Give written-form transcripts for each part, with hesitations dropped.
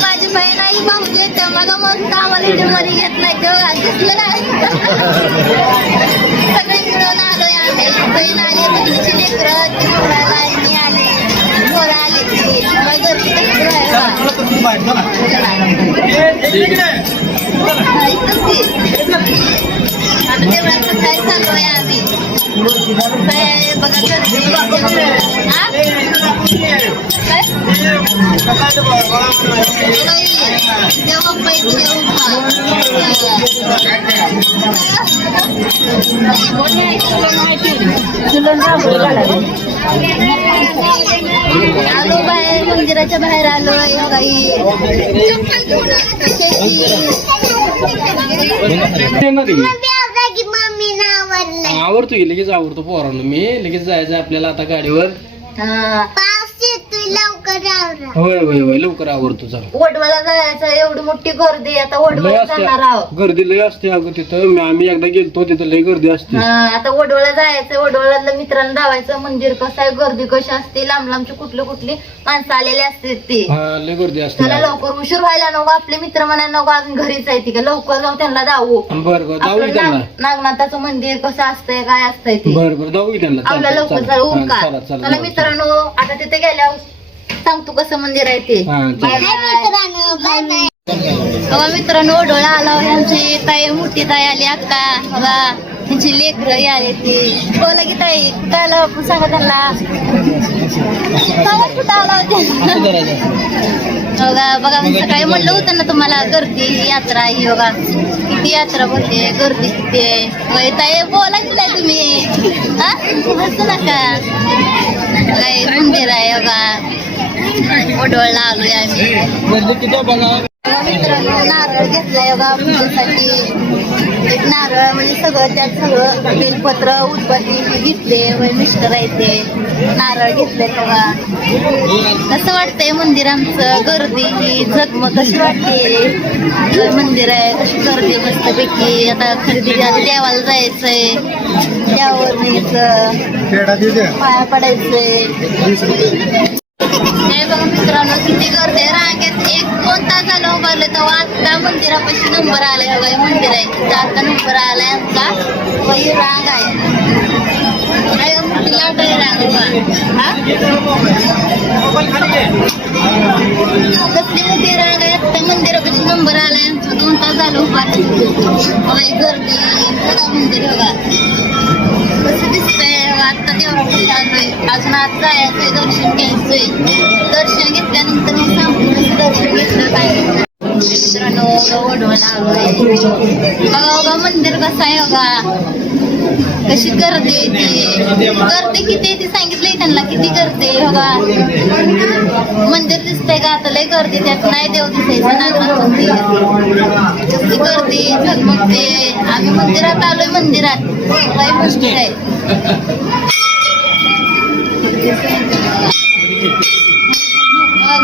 माझी बहीण आई भाऊजी तर मग मस्त आम्हाला मध्ये घेत नाही तेव्हा दिसलं ना सगळे मिळून आलोय आम्ही बहीण आली बहिणीची लेकरं मी आले पोरं आले ती आता देवळाचं काय चालू आहे आम्ही काय बघा आलो बाहेर मंदिराच्या बाहेर आलो काही आवडतो की लगेच आवडतो पोरांनो मी लगेच जायचं आपल्याला आता गाडीवर होय होय होय लवकर आवडतो चला वडवाला जायचं एवढी मोठी गर्दी आता वडवाला जाणार आहोत गर्दी लय असते अगं तिथं आम्ही एकदा गेलतो तिथं लय गर्दी असते आता वडवाला जायचं वडवाला मित्रांना धावायचं मंदिर कसं आहे गर्दी कशी असते लांब लांबची कुठली माणसं आलेली असते ती लय गर्दी असते त्याला लवकर उशीर व्हायला नको आपले मित्र म्हणायला नको अजून घरीच आहे ती का लवकर जाऊ त्यांना जाऊ बरं जाऊ की त्यांना नागनाथाचं मंदिर कसं असतंय काय असतंय ते बरं जाऊ की त्यांना आपल्या लवकर जाऊ का चला मित्रांनो आता तिथे गेल्यावर सांगतो कसं मंदिर आहे ते मित्रांनो डोळा आला आमची ताई मोठी ताई आली अक्का बघा त्यांची लेकरं आली ती बोला की ताई कुठं आलं आपण सांगा त्यांना कुठं आला बघा बघा मी सकाळी म्हणलं होतं ना तुम्हाला गर्दी यात्रा ही बघा किती यात्रा भरते गर्दी किती आहे ताई बोला की ताई तुम्ही हा हसू नका काय मंदिर आहे बघा ओढवळला आलोय आम्ही मित्रांनो नारळ घेतलाय बघा पूजेसाठी एक नारळ म्हणजे सगळं त्यात सगळं बेलपत्र उदबत्ती घेतले मिस्टर आहे ते नारळ घेतले बघा कसं वाटतंय मंदिर आमचं गर्दी ही जगमग कशी वाटते मंदिर आहे कशी गर्दी मस्तपैकी आता खरेदी देवाला जायचंय देवावर न्यायचं पाया पडायचंय हे बघा मित्रांनो किती गर्दी रांगेत 1-2 तास झालं उभारले तेव्हा आता मंदिरापाशी नंबर आलाय बघा मंदिर आहे तिथं आता नंबर आलाय आमचा ही रांग आहे मोठी लाट आहे रांग कसली मोठी रांग आहे आता मंदिरापाशी नंबर आलाय आमचा 2 तास झालं उभारले बघा गर्दी बघा मंदिर बघा कसं दिसतंय आता देवळापाशी आलोय अजून आज जायचंय दर्शन घ्यायचंय दर्शन घेतल्यानंतर मग सांगतो कसं दर्शन घेतलं काय मित्रांनो वडवला आलोय बघा बघा मंदिर कसं आहे बघा कशी गर्दी आहे ती गर्दी किती आहे ती सांगितलंय त्यांना किती गर्दी आहे बघा मंदिर दिसतंय का आता लय गर्दी त्यात नाही देव दिसायचं नागनाथ मंदिर कसली गर्दी झगमगते आम्ही मंदिरात आलोय मंदिरात काही मंदिर आहे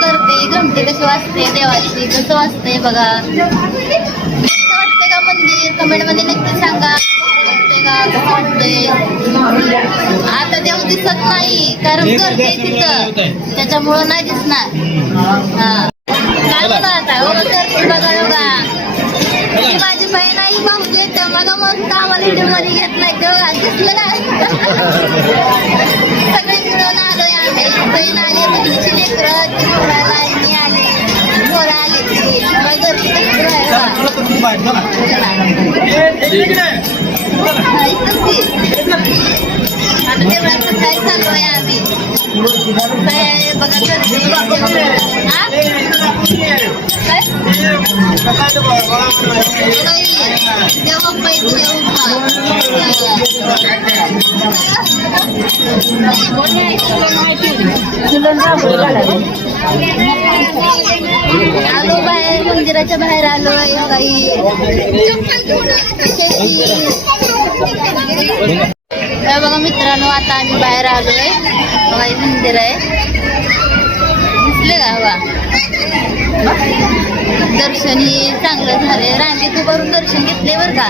गर्दी घंटी कशी वाजते देवाची कसं वाजते बघा कसं वाटतंय का मंदिर कमेंट मध्ये नक्की सांगा कसं वाटतंय आता देव दिसत नाही कारण गर्दी आहे तिथं त्याच्यामुळं नाही दिसणार हा काय बघा आता बघा बघा माझी बहीण आई भाऊजी तर मग मस्त आम्हाला मध्ये घेत नाही तेव्हा दिसलं ना सगळे मिळून आलोय आम्ही बहीण आली बहिणीची लेकरं मी आले पोरं आले ती आता देवळाचं काय चालू आहे आम्ही काय बघा आलो बाहेर मंदिराच्या बाहेर आलोय काही बघा मित्रांनो आता आम्ही बाहेर आलोय मंदिर आहे दिसले का बघा दर्शन ही चांगलं झाले. रांगेत उभारून दर्शन घेतले बरं का.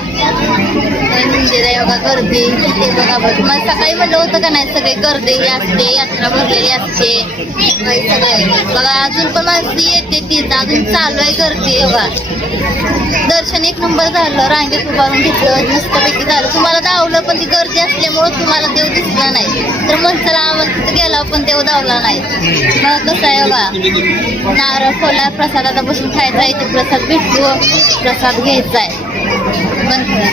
लय मंदिर आहे बघा, गर्दी किती बघा. बघ मग सकाळी म्हणलं होतं का नाही, सगळे गर्दी असते, यात्रा भरलेली असते सगळे बघा. अजून पण माणसं येते तीच, अजून चालू आहे गर्दी बघा. दर्शन एक नंबर झालं, रांगेत उभारून घेतलं, मस्तपैकी झालं. तुम्हाला धावलं पण ती गर्दी असल्यामुळं तुम्हाला देव दिसला नाही. तर म्हणताला आम्हाला तिथं गेला पण देव धावला नाही. मग कसं आहे बघा, नारळ फोडला, प्रसादाला बसून खायचा, इथे प्रसाद भेटतो, प्रसाद घ्यायचा आहे. बंद करा.